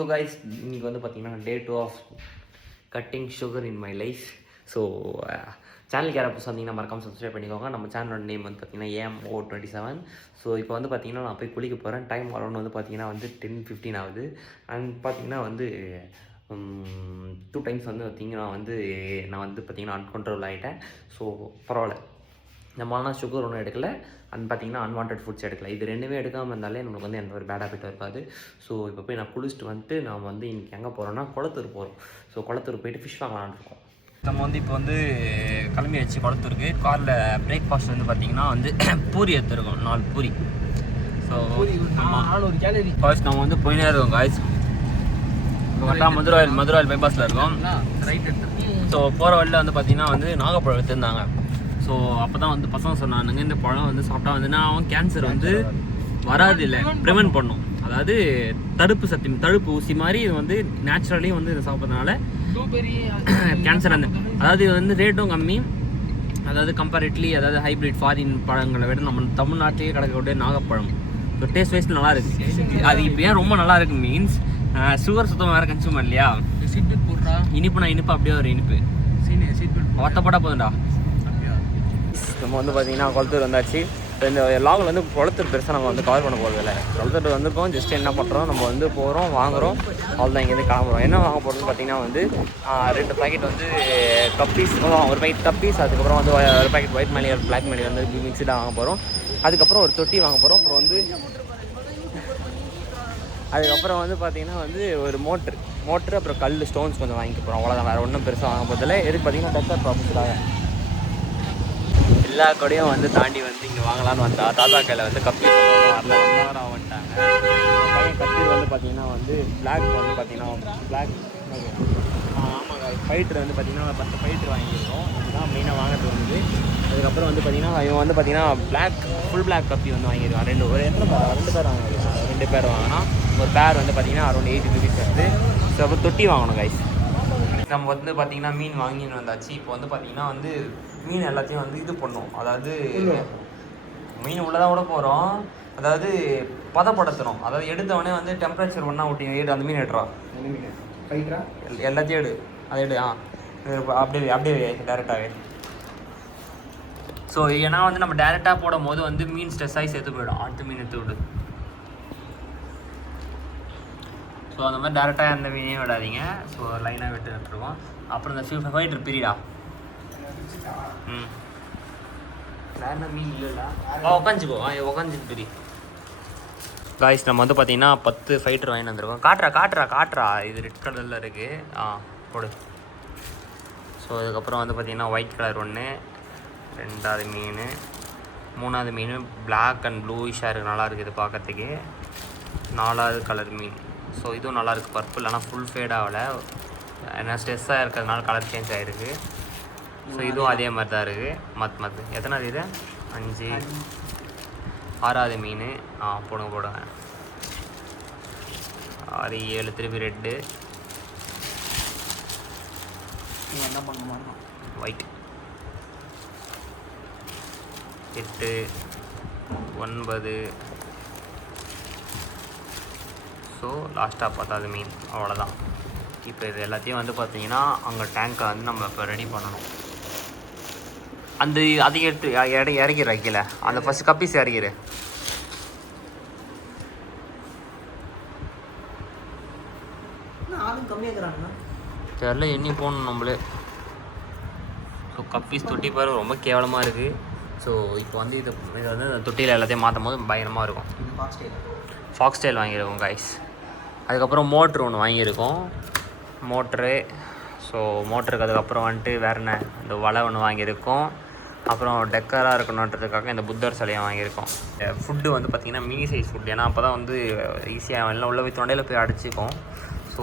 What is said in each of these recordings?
So guys இன்றைக்கி வந்து பார்த்தீங்கன்னா day 2 of cutting sugar in my life. So சேனலுக்கு யாராவது புதுசாக இருந்தீங்கன்னா மறக்காமல் சப்ஸ்கிரைப் பண்ணிக்கோங்க. நம்ம சேனலோட நேம் வந்து பார்த்தீங்கன்னா AMO27. ஸோ இப்போ வந்து பார்த்தீங்கன்னா நான் போய் குளிக்க போகிறேன். டைம் அரௌண்ட் வந்து பார்த்தீங்கன்னா வந்து 10:15 ஆகுது. அண்ட் பார்த்தீங்கன்னா வந்து 2 டைம்ஸ் வந்து பார்த்தீங்கன்னா நான் வந்து பார்த்தீங்கன்னா அன்கண்ட்ரோல் ஆகிட்டேன். ஸோ பரவாயில்ல, நம்மளால சுகர் ஒன்றும் எடுக்கல அண்ட் பார்த்தீங்கன்னா அன்வான்ட் ஃபுட்ஸ் எடுக்கல. இது ரெண்டுமே எடுக்காமல் இருந்தாலே நம்மளுக்கு வந்து எந்த ஒரு பேட் ஹேபிட்டும் இருக்காது. ஸோ இப்போ போய் நான் குளிச்சுட்டு வந்துட்டு நான் வந்து இன்றைக்கி எங்கே போகிறோன்னா குளத்தூர் போகிறோம். ஸோ குளத்தூர் போயிட்டு ஃபிஷ் வாங்கலான்னு இருக்கோம். நம்ம வந்து இப்போ வந்து கிளம்பி வச்சு குளத்தூருக்கு. காரில் பிரேக்ஃபாஸ்ட் வந்து பார்த்திங்கன்னா வந்து பூரி எடுத்துருக்கோம், 4 பூரி. ஸோ ஃபர்ஸ்ட் நம்ம வந்து போயினே இருக்கோம் காய்ஸ். கரெக்டாக மதுராயில் பைபாஸில் இருக்கோம். ஸோ போகிற வழியில் வந்து பார்த்திங்கன்னா வந்து நாகப்பழம் எடுத்துருந்தாங்க. ஸோ அப்போ தான் வந்து பசங்க சொன்னானுங்க இந்த பழம் வந்து சாப்பிட்டா வந்து நான் கேன்சர் வந்து வராது இல்லை ப்ரிவென்ட் பண்ணும். அதாவது தடுப்பு ஊசி மாதிரி இது வந்து நேச்சுரலி வந்து இதை சாப்பிட்றதுனால கேன்சர் அதாவது இது வந்து ரேட்டும் கம்மி. அதாவது கம்பேரிட்லி அதாவது ஹைப்ரிட் ஃபாரின் பழங்களை விட நம்ம தமிழ்நாட்டிலேயே கிடைக்கக்கூடிய நாகப்பழம் ஸோ டேஸ்ட் வைஸ் நல்லா இருக்குது. அது இப்போ ஏன் ரொம்ப நல்லா இருக்குது மீன்ஸ் சுகர் சுத்தமாக வேறு கன்சியூமர் இல்லையா. இனிப்பு அப்படியே ஒரு இனிப்பு ஒத்தப்பட்டா போதும்டா. நம்ம வந்து பார்த்தீங்கன்னா குளத்தூர் வந்தாச்சு. இந்த லாகில் வந்து குளத்தூர் பெருசாக நம்ம வந்து கவர் பண்ண போகிறதில்ல. குளத்தூர் வந்துருக்கோம், ஜஸ்ட் என்ன பண்ணுறோம், நம்ம வந்து போகிறோம், வாங்குகிறோம், அவ்வளோதான். இங்கேருந்து கிளம்புறோம். என்ன வாங்க போகிறோம்னு பார்த்தீங்கன்னா வந்து 2 பேக்கெட் வந்து கப்பீஸ், ஒரு பேக்கெட் கப்பீஸ், அதுக்கப்புறம் வந்து ஒரு பேக்கெட் ஒயிட் மல்லி, ஒரு பிளாக் மல்லி வந்து மிக்ஸ்டாக வாங்க போகிறோம். அதுக்கப்புறம் ஒரு தொட்டி வாங்க போகிறோம். அப்புறம் வந்து அதுக்கப்புறம் வந்து பார்த்திங்கன்னா வந்து ஒரு மோட்ரு அப்புறம் கல் ஸ்டோன்ஸ் கொஞ்சம் வாங்கிக்க போகிறோம். அவ்வளோதான், வேறு ஒன்றும் பெருசாக வாங்க போகிறதில்ல. எதுக்கு பார்த்தீங்கன்னா டெக்கர் ப்ராப்பர்ட்டிக்காக எல்லா கடையும் வந்து தாண்டி வந்து இங்கே வாங்கலான்னு வந்தா தாத்தா கையில் வந்து கப்பீர் வரல, 1 hour ஆகிட்டாங்க. பையன் கப்பீர் வந்து பார்த்திங்கன்னா வந்து பிளாக் வந்து பார்த்திங்கன்னா பிளாக் ஆமாங்க ஃபைட்ரு வந்து பார்த்திங்கன்னா 10 ஃபைட்ரு வாங்கியிருக்கோம். இதுதான் மெயினாக வாங்கிறது வந்து. அதுக்கப்புறம் வந்து பார்த்திங்கன்னா இவன் வந்து பார்த்திங்கன்னா ஃபுல் பிளாக் கப்பி வந்து வாங்கியிருக்கான். 2 பேர் வாங்கியிருக்கான். 2 பேர் வாங்கினா ஒரு பேர் வந்து பார்த்திங்கன்னா அரௌண்ட் 80 rupees வருது. ஸோ அப்புறம் தொட்டி வாங்கணும் கைஸ். நம்ம வந்து பார்த்திங்கன்னா மீன் வாங்கின்னு வந்தாச்சு. இப்போ வந்து பார்த்திங்கன்னா வந்து மீன் எல்லாத்தையும் வந்து இது பண்ணோம், அதாவது மீன் உள்ளதான் விட போகிறோம். அதாவது பதப்படுத்தணும். அதாவது எடுத்தவொடனே வந்து டெம்பரேச்சர் ஒன்றா ஊட்டி அந்த மீன் எடுறா எல்லாத்தையும் அதை அப்படியே டேரெக்டாகவே. ஸோ ஏன்னா வந்து நம்ம டேரெக்டாக போடும் போது வந்து மீன் ஸ்ட்ரெஸ் ஆகி சேர்த்து போயிடும். அடுத்த மீன் எடுத்து விடு. ஸோ அந்த மாதிரி டேரெக்டாக அந்த மீனையும் விடாதீங்க. ஸோ லைனாக விட்டுருக்கோம். அப்புறம் இந்த ஃபைட்ரு பிரிடா வேறு மீன் இல்லைடா உக்காஞ்சிக்கோ உக்காஞ்சிக்கு பிரி. காய்ஸ் நம்ம வந்து பார்த்தீங்கன்னா 10 ஃபைட்ரு வாங்கி வந்துருக்கோம். காட்டுறா இது ரெட் கலரில் இருக்குது. போடு. ஸோ அதுக்கப்புறம் வந்து பார்த்திங்கன்னா ஒயிட் கலர் 1, 2வது மீன், 3வது மீன் பிளாக் அண்ட் ப்ளூயிஷாக இருக்குது, நல்லா இருக்குது பார்க்கறதுக்கு. 4வது கலர் மீன். ஸோ இதுவும் நல்லாயிருக்கு, பர்பிள். ஆனால் ஃபுல் ஃபேட் ஆகலை, ஏன்னா ஸ்ட்ரெஸ்ஸாக இருக்கிறதுனால கலர் சேஞ்ச் ஆகிருக்கு. ஸோ இதுவும் அதே மாதிரி தான் இருக்குது. மற்ற எத்தனாவது இது 5, 6வது மீன். போடுங்க 6, 7 திருப்பி ரெட்டு என்ன பண்ணுமா ஒயிட் 8, 9. ஸோ லாஸ்ட்டாக 10வது மீன். அவ்வளோதான். இப்போ இது எல்லாத்தையும் வந்து பார்த்திங்கன்னா அங்கே டேங்கை வந்து நம்ம இப்போ ரெடி பண்ணணும். அதையும் எடுத்து இறக்கிற கீழே அந்த ஃபஸ்ட்டு கப்பீஸ் இறக்கிற. தெரியல எண்ணி போகணும் நம்மளே. ஸோ கப்பீஸ் தொட்டி பாரு ரொம்ப கேவலமாக இருக்குது. ஸோ இப்போ வந்து இதை வந்து தொட்டியில் எல்லாத்தையும் மாற்றும் போது பயங்கரமாக இருக்கும். ஃபாக்ஸ் ஸ்டைல் வாங்கியிருக்கோம் கைஸ். அதுக்கப்புறம் மோட்ரு ஒன்று வாங்கியிருக்கோம், மோட்ரு. ஸோ மோட்டருக்கு அதுக்கப்புறம் வந்துட்டு வேறு என்ன இந்த வலை ஒன்று வாங்கியிருக்கோம். அப்புறம் டெக்கராக இருக்கணுன்றதுக்காக இந்த புத்தர் சிலையை வாங்கியிருக்கோம். ஃபுட்டு வந்து பார்த்திங்கன்னா மினி சைஸ் ஃபுட், ஏன்னா அப்போ தான் வந்து ஈஸியாக எல்லாம் உள்ள போய் தொண்டையில் போய் அடிச்சிக்கும். ஸோ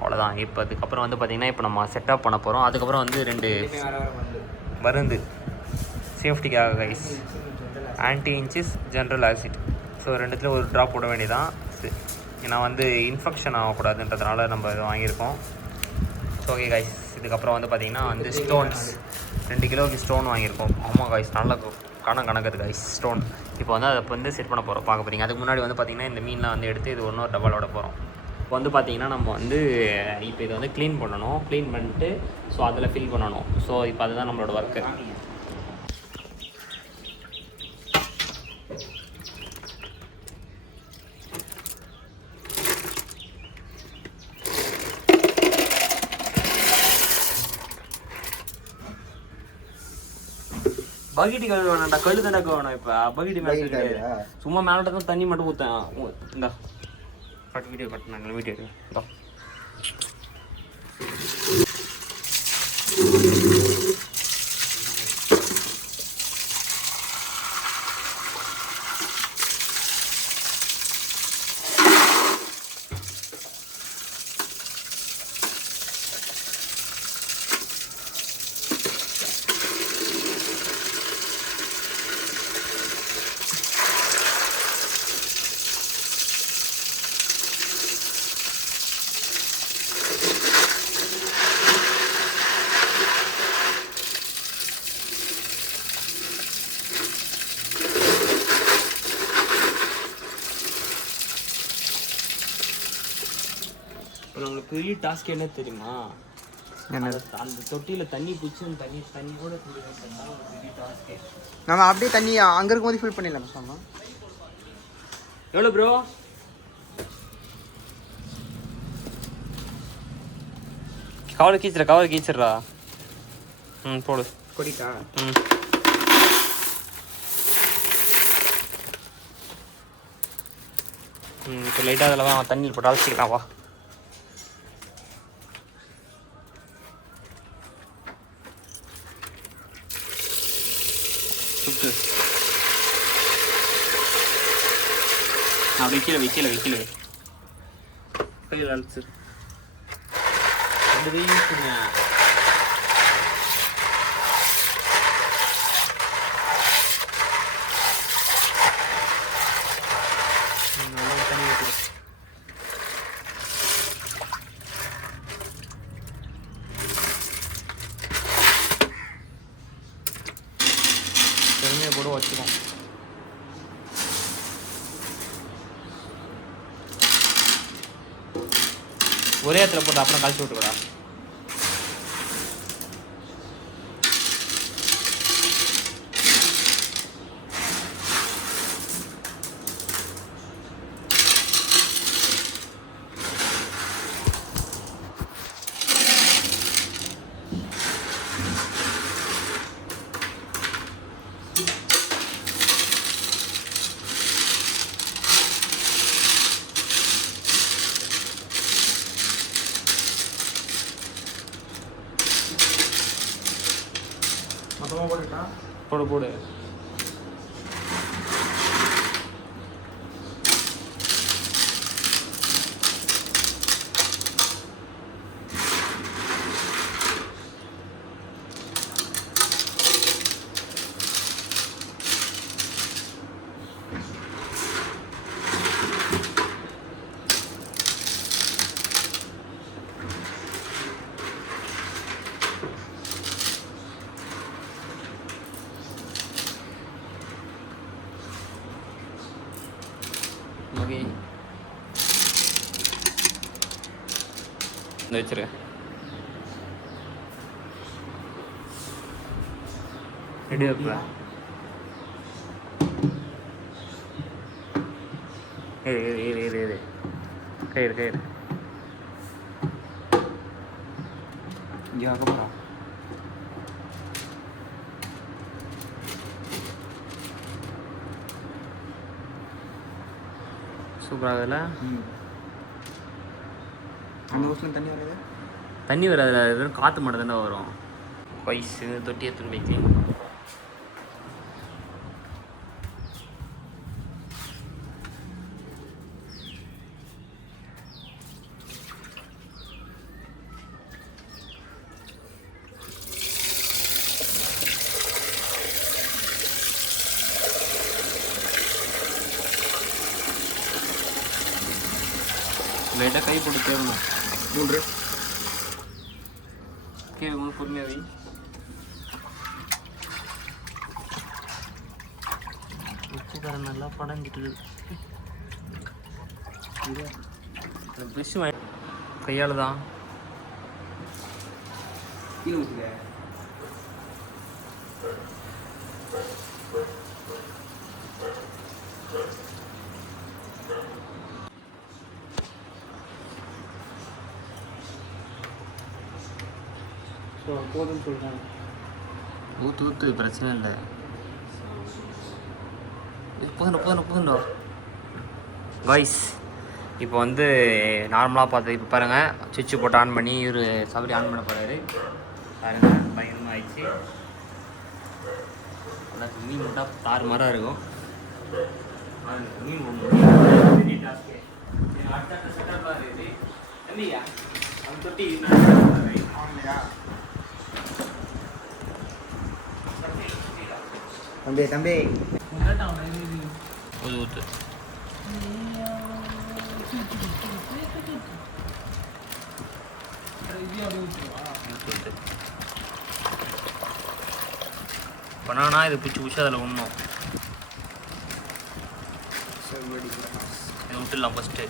அவ்வளோதான். இப்போ அதுக்கப்புறம் வந்து பார்த்திங்கன்னா இப்போ நம்ம செட்டப் பண்ண போகிறோம். அதுக்கப்புறம் வந்து 2 மருந்து சேஃப்டிக்காக கைஸ், ஆன்டி இன்ச்சிஸ், ஜென்ரல் ஆசிட். ஸோ 2த்துல ஒரு ட்ராப் போட வேண்டியதான். ஏன்னா வந்து இன்ஃபெக்ஷன் ஆகக்கூடாதுன்றதுனால நம்ம இதை வாங்கியிருக்கோம். Okay guys. இதுக்கப்புறம் வந்து பார்த்திங்கன்னா வந்து ஸ்டோன்ஸ் 2 கிலோக்கு ஸ்டோன் வாங்கியிருக்கோம். ஆமாம் கைஸ், நல்லா கணக்குது கைஸ் ஸ்டோன். இப்போ வந்து அதை வந்து செட் பண்ண போகிறோம், பார்க்க போகிறீங்க. அதுக்கு முன்னாடி வந்து பார்த்திங்கன்னா இந்த மீன்லாம் வந்து எடுத்து இது ஒன்றும் டப்பால் விட போகிறோம். இப்போ வந்து பார்த்தீங்கன்னா நம்ம வந்து இப்போ இதை வந்து க்ளீன் பண்ணணும். க்ளீன் பண்ணிட்டு ஸோ அதில் ஃபில் பண்ணணும். ஸோ இப்போ அதுதான் நம்மளோட ஒர்க்கு. பக்கெட்டு கழுவு வேணாம்டா, கழு தானே வேணும். இப்போ பக்கெட்டு மேலே சும்மா மேலே தான் தண்ணி மட்டும் ஊற்றேன். இந்தா கட் வீடியோ கட்டினாங்க வீடியோ இந்தா. நம்மளுக்கு பெரிய டாஸ்க் என்ன தெரியுமா? அந்த தொட்டியில் தண்ணி பிடிச்சி தண்ணி கூட பெரிய டாஸ்க்கு. நம்ம அப்படியே தண்ணி அங்கே இருக்கும்போது ஃபில் பண்ணிடலாம். சொன்னா எவ்வளோ ப்ரோ? கவர் கீச்சிடுறா. போடு கொடிக்கா. இப்போ லைட்டாக அதில் தான் தண்ணி போட்டு அழைச்சிக்கலாம். வா சுட்டு அப்படி வைக்கல கையில் அழைச்சி ரெண்டு வெயிங்க. பெருமையை கூட வச்சுக்கோம். ஒரே இடத்துல போட்டு அப்புறம் கழிச்சு விட்டுக்கூடா. மொத்தமாக போட்டுட்டா போடு. ஓகே இந்த வச்சிரு. ரெடி ஆகுதா? ஏறு கயிறு இங்கே ஆக போகிறா. சூப்பராக அதில் அந்த ஹவுஸ்ல தண்ணி வராது. தண்ணி வராது, வெறும் காற்று மட்டும் தானே வரும். வயசு தொட்டி எடுத்துன்னு போய் க்ளீன். லைட்டாக கை போட்டு தேவணும். 3 கேட்கும் பொறுமையாக வை. உப்புக்காரம் நல்லா படங்கிட்டு ப்ரெஷ் கையால் தான் கீழே ஊற்றுங்க. ஸோ போதும்னு சொல்கிறாங்க. ஊற்று பிரச்சனை இல்லை. போதுண்டோ காய்ஸ். இப்போ வந்து நார்மலாக பார்த்து இப்போ பாருங்கள், சுவிட்சு போட்டு ஆன் பண்ணி ஒரு சபரி ஆன் பண்ண போகிறாரு பாருங்கள். பயங்கரமாக ஆயிடுச்சு. நல்லா மீன் விட்டால் தாறு மாறாக இருக்கும். மீன் டாஸ்க்கு அடுத்த செட்டப்லாம் இருக்குது. தம்பியா அந்த தொட்டி இல்லையா? தம்பி தம்பி ஊற்று பண்ணா இது பிடிச்சி அதில் ஒன்றும் இது விட்டுடலாம் ஃபஸ்ட்டு.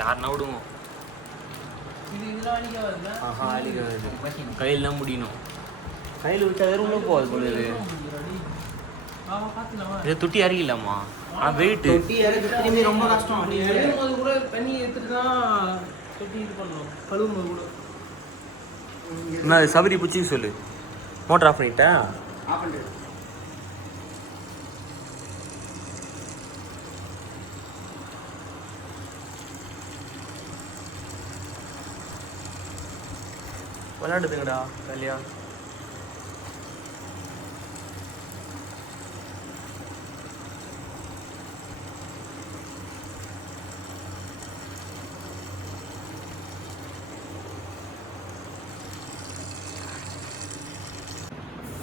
யாருன்னா விடுவோம். கையில் தான் முடியணும். கையில் விட்டா வேறு உள்ள போகாது போல. இது தொட்டி இறங்கிடலாமா? வெயிட்டு தொட்டி ரொம்ப கஷ்டம். எழுதும்போது கூட தண்ணி எடுத்துட்டு தான் தொட்டி இது பண்ணணும். கழுவும்போது கூட என்ன சபரி பிடிச்சி சொல்லு. மோட்டர் ஆஃப் பண்ணிட்டா? ஆஃப் பண்ணுறது. விளையாடுதுங்கடா ஜாலியா.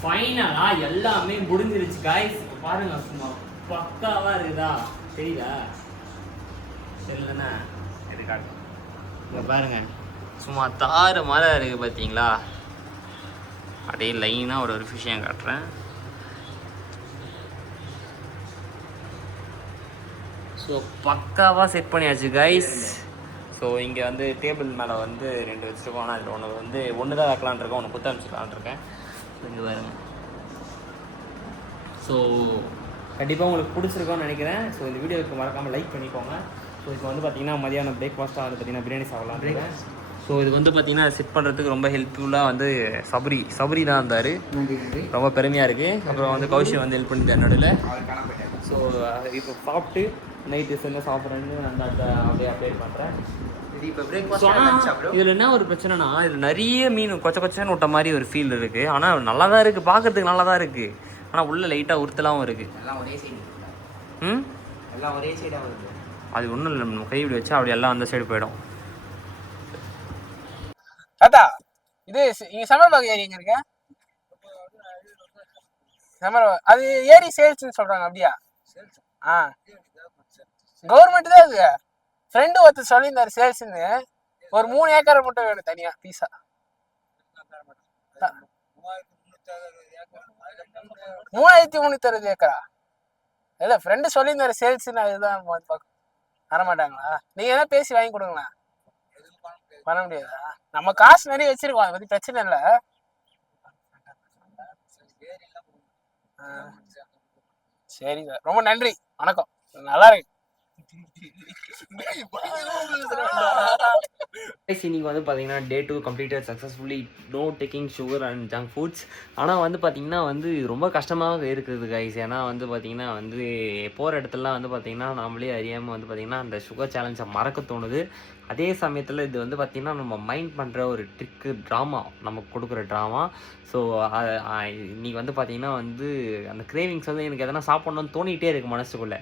ஃபைனலா எல்லாமே முடிஞ்சிருச்சு காய்ஸ். பாருங்க சும்மா பக்காவா இருக்குதா? தெரியுதா? சரிதானே? இது காட்டும். இங்கே பாருங்க சும்மா தாறு மாதிரி இருக்குது பார்த்தீங்களா? அப்படியே லைனாக ஒரு விஷயம் காட்டுறேன். ஸோ பக்காவாக செட் பண்ணியாச்சு கைஸ். ஸோ இங்கே வந்து டேபிள் மேலே வந்து 2 வச்சுருக்கோம். ஆனால் இதில் ஒன்று வந்து ஒன்று தான் வைக்கலான் இருக்கேன், ஒன்று குத்த அமைச்சிக்கலான் இருக்கேன். இங்கே பாருங்க. ஸோ கண்டிப்பாக உங்களுக்கு பிடிச்சிருக்கோன்னு நினைக்கிறேன். ஸோ இந்த வீடியோவுக்கு மறக்காமல் லைக் பண்ணிக்கோங்க. ஸோ இப்போ வந்து பார்த்தீங்கன்னா மதியானம் பிரேக்ஃபாஸ்ட்டாக வந்து பார்த்தீங்கன்னா பிரியாணி சாப்பிட்லாம் இருக்கேன். ஸோ இது வந்து பார்த்தீங்கன்னா செட் பண்ணுறதுக்கு ரொம்ப ஹெல்ப்ஃபுல்லாக வந்து சபரி தான் இருந்தார். ரொம்ப பெருமையாக இருக்குது. அப்புறம் வந்து கௌஷி வந்து ஹெல்ப் பண்ணிட்டார் நடுவில். ஸோ இப்போ சாப்பிட்டு நைட்டு என்ன சாப்பிட்றேன்னு அந்த அப்படியே அப்டேட் பண்ணுறேன். இதில் என்ன ஒரு பிரச்சனைனா, இதில் நிறைய மீன் கொச்சன்னு விட்ட மாதிரி ஒரு ஃபீல் இருக்குது. ஆனால் நல்லா தான் இருக்குது, பார்க்கறதுக்கு நல்லா தான் இருக்குது. ஆனால் உள்ளே லைட்டாக உறுத்தலாகவும் இருக்குது. எல்லாம் ஒரே சைடு. எல்லாம் ஒரே சைடாக வருது. அது ஒன்றும் இல்லை, நம்ம கை இப்படி வச்சா அப்படி எல்லாம் அந்த சைடு போயிடும். தாத்தா இது இங்கே சமர்பாக் ஏரி எங்கே இருக்கு? சமர்பாக் அது ஏரி சேல்ஸ்ன்னு சொல்கிறாங்க. அப்படியா? ஆ கவர்மெண்ட் தான் அது. ஃப்ரெண்டு ஒருத்தர் சொல்லியிருந்தாரு சேல்ஸ்ன்னு. ஒரு 3 ஏக்கரை மட்டும் வேணும் தனியாக பீஸா. 3360 ஏக்கரா? இல்லை ஃப்ரெண்டு சொல்லியிருந்தாரு சேல்ஸ்ன்னு. அதுதான் வரமாட்டாங்களா? நீங்கள் எதாவது பேசி வாங்கி கொடுங்களேன். பண்ண முடியாதா? நம்ம காசு நிறைய வச்சிருக்கோம், அதை பற்றி பிரச்சனை இல்லை. சரி சார், ரொம்ப நன்றி, வணக்கம். நல்லா இருக்கு. இன்னைக்கு வந்து பார்த்தீங்கன்னா Day 2 completed successfully. No taking sugar and junk foods. ஆனால் வந்து பார்த்தீங்கன்னா வந்து ரொம்ப கஷ்டமாக இருக்குது கைஸ். ஏன்னா வந்து பார்த்தீங்கன்னா வந்து போகிற இடத்துலலாம் வந்து பார்த்தீங்கன்னா நம்மளே அறியாமல் வந்து பார்த்தீங்கன்னா அந்த சுகர் சேலஞ்சை மறக்க தோணுது. அதே சமயத்தில் இது வந்து பார்த்திங்கன்னா நம்ம மைண்ட் பண்ணுற ஒரு ட்ரிக்கு, ட்ராமா, நமக்கு கொடுக்குற ட்ராமா. ஸோ இன்றைக்கி வந்து பார்த்திங்கன்னா வந்து அந்த கிரேவிங்ஸ் வந்து எனக்கு எதனா சாப்பிட்ணுன்னு தோணிகிட்டே இருக்குது மனசுக்குள்ளே.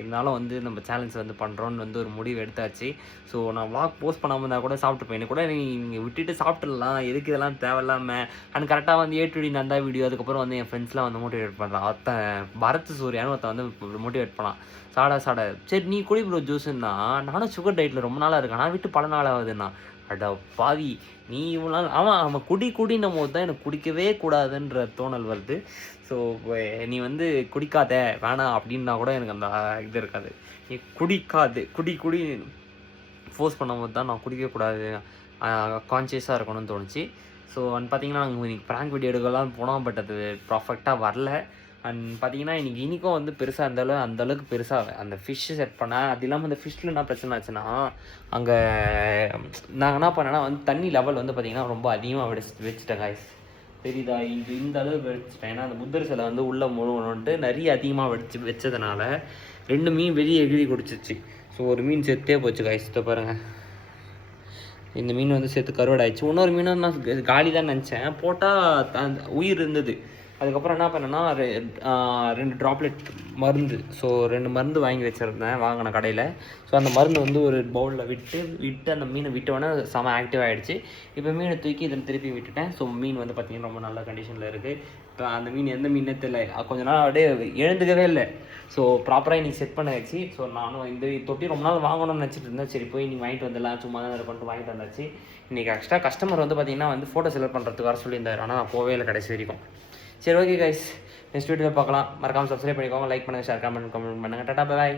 இருந்தாலும் வந்து நம்ம சேலஞ்ச் வந்து பண்ணுறோன்னு வந்து ஒரு முடிவு எடுத்தாச்சு. ஸோ நான் vlog போஸ்ட் பண்ணாமல் இருந்தால் கூட சாப்பிட்டுப்பேன். எனக்கு கூட நீங்கள் விட்டுட்டு சாப்பிட்டுடலாம், எதுக்கு இதெல்லாம் தேவையில்லாமல். அண்ட் கரெக்டாக வந்து ஏ2டி நந்தா வீடியோ, அதுக்கப்புறம் வந்து என் ஃப்ரெண்ட்ஸ்லாம் வந்து மோட்டிவேட் பண்ணுறான். பரத் சூர்யான்னு ஒருத்தன் வந்து மோட்டிவேட் பண்ணான். சாடா சரி நீ குடி ப்ரோ ஜூஸுன்னா. நானும் சுகர் டயட்டில் ரொம்ப நாளாக இருக்கேன், நான் விட்டு பல நாள் ஆகுதுன்னா. அடா பாவி, நீ இவ்வளோ நாள் அவன் குடின்னும் போது தான் எனக்கு குடிக்கவே கூடாதுன்ற தோணல் வருது. ஸோ நீ வந்து குடிக்காத வேணாம் அப்படின்னா கூட எனக்கு அந்த இது இருக்காது. நீ குடிக்காது குடி ஃபோர்ஸ் பண்ணும்போது தான் நான் குடிக்கக்கூடாது, கான்ஷியஸாக இருக்கணும்னு தோணுச்சு. ஸோ பார்த்தீங்கன்னா நாங்கள் இன்றைக்கி ப்ராங்க் வீடியோ எடுக்கலாம் போனோம், பட் அது பர்ஃபெக்டாக வரல. அண்ட் பார்த்தீங்கன்னா இன்றைக்கும் வந்து பெருசாக அந்தளவுக்கு பெருசாக அந்த ஃபிஷ்ஷு செட் பண்ணேன். அது இல்லாமல் அந்த ஃபிஷ்ஷில் என்ன பிரச்சனை ஆச்சுன்னா, அங்கே நாங்கள் என்ன பண்ணேன்னா வந்து தண்ணி லெவல் வந்து பார்த்திங்கன்னா ரொம்ப அதிகமாக வச்சுட்டேன் காய்ஸ். தெரியுதா? இந்த அளவுக்கு வச்சுட்டேன். ஏன்னா அந்த புத்தர் சிலை வந்து உள்ளே முழுவணுன்ட்டு நிறைய அதிகமாக வச்சதுனால 2 மீன் வெளியே எகிரி குடிச்சிச்சு. ஸோ ஒரு மீன் செத்தே போச்சு காய்ஸ். பாருங்கள், இந்த மீன் வந்து சேர்த்து கருவாடாயிடுச்சு. இன்னொரு மீனும் நான் காலி தான் நினச்சேன், போட்டால் உயிர் இருந்தது. அதுக்கப்புறம் என்ன பண்ணேன்னா 2 ட்ராப்லெட் மருந்து, ஸோ 2 மருந்து வாங்கி வச்சுருந்தேன் வாங்கின கடையில். ஸோ அந்த மருந்து வந்து ஒரு பவுலில் விட்டு அந்த மீனை விட்டோன்னே செம ஆக்டிவ் ஆகிடுச்சு. இப்போ மீனை தூக்கி இதில் திருப்பி விட்டுட்டேன். ஸோ மீன் வந்து பார்த்திங்கன்னா ரொம்ப நல்ல கண்டிஷனில் இருக்குது. இப்போ அந்த மீன் எந்த மீனே தெரியல, கொஞ்ச நாள் அப்படியே எழுந்துக்கவே இல்லை. ஸோ ப்ராப்பராக இன்றைக்கி செட் பண்ண வச்சு, ஸோ நானும் இந்த தொட்டி ரொம்ப நாள் வாங்கணும்னு நினச்சிட்டு இருந்தேன். சரி போய் நீங்கள் வாங்கிட்டு வந்துடலாம், சும்மா தான் கொண்டு வாங்கிட்டு வந்தாச்சு. இன்றைக்கி எக்ஸ்ட்ரா கஸ்டமர் வந்து பார்த்திங்கன்னா வந்து ஃபோட்டோ செலக்ட் பண்ணுறதுக்கு வர சொல்லியிருந்தார், ஆனால் நான் போவே இல்லை கடைசி வரைக்கும். சரி ஓகே கைஸ், நெக்ஸ்ட் வீடியோவில் பார்க்கலாம். மறக்காமல் சப்ஸ்கிரைப் பண்ணிக்கோங்க, லைக் பண்ணுங்கள், ஷேர் கமெண்ட் பண்ணுங்கள். டாடா, பை.